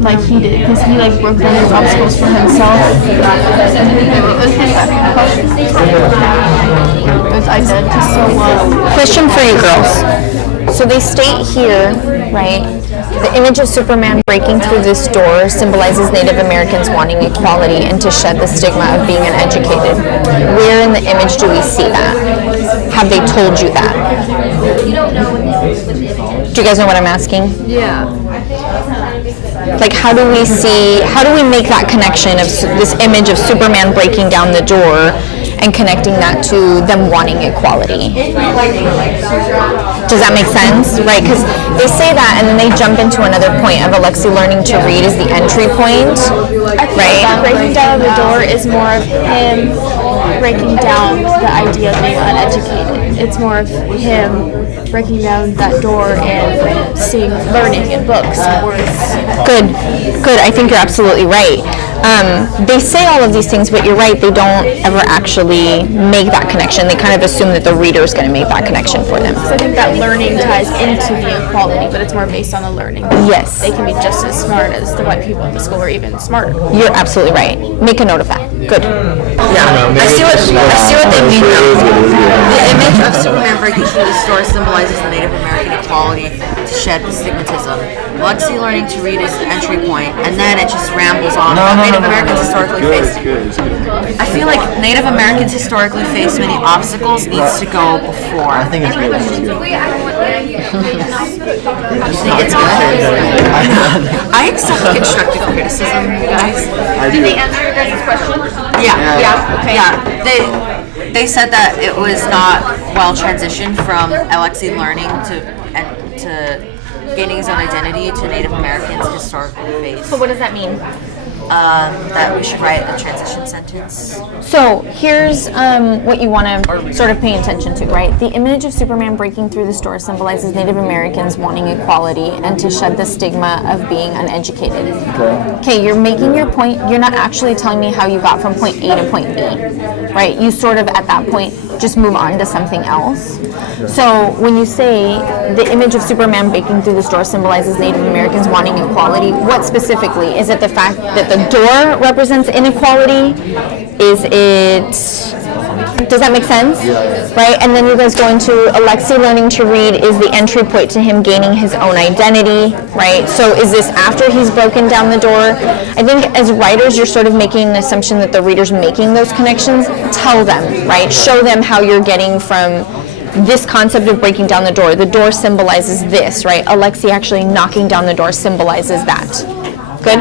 like he did, because he like broke down those obstacles for himself. I did just so well. Question for you girls. So they state here, right, the image of Superman breaking through this door symbolizes Native Americans wanting equality and to shed the stigma of being uneducated. Where in the image do we see that? Have they told you that? Do you guys know what I'm asking? Yeah. Like, how do we make that connection of this image of Superman breaking down the door and connecting that to them wanting equality? Does that make sense? Right, because they say that and then they jump into another point of Alexi learning to read is the entry point, right? Breaking down the door is more of him breaking down the idea of being uneducated. It's more of him breaking down that door and seeing learning in books and words. Good. I think you're absolutely right. They say all of these things, but you're right, they don't ever actually make that connection. They kind of assume that the reader is going to make that connection for them. So I think that learning ties into the equality, but it's more based on the learning. Yes. They can be just as smart as the white people in the school, or even smarter. You're absolutely right. Make a note of that. Good. Yeah, I see what they mean now. The image of Superman breaking through the door symbolizes the Native American equality to shed stigmatism. Lexi learning to read is the entry point, and then it just rambles on about Native Americans historically faced. I feel like Native Americans historically faced many obstacles needs to go before. I think it's good. You think it's good? I accept constructive criticism, you guys. Did they answer your guys' question? Yeah. Okay. Yeah. They said that it was not well transitioned from Alexi learning to gaining his own identity to Native Americans historically faced. So what does that mean? That we should write a transition sentence. So here's what you want to sort of pay attention to, right? The image of Superman breaking through this door symbolizes Native Americans wanting equality and to shed the stigma of being uneducated. Okay, you're making your point. You're not actually telling me how you got from point A to point B, right? You sort of, at that point, just move on to something else. So when you say the image of Superman breaking through this door symbolizes Native Americans wanting equality, what specifically? Is it the fact that the door represents inequality? Is it, does that make sense? Right? And then you guys go into Alexi learning to read is the entry point to him gaining his own identity, right? So is this after he's broken down the door? I think as writers, you're sort of making an assumption that the reader's making those connections. Tell them, right? Show them how you're getting from this concept of breaking down the door. The door symbolizes this, right? Alexi actually knocking down the door symbolizes that. Good?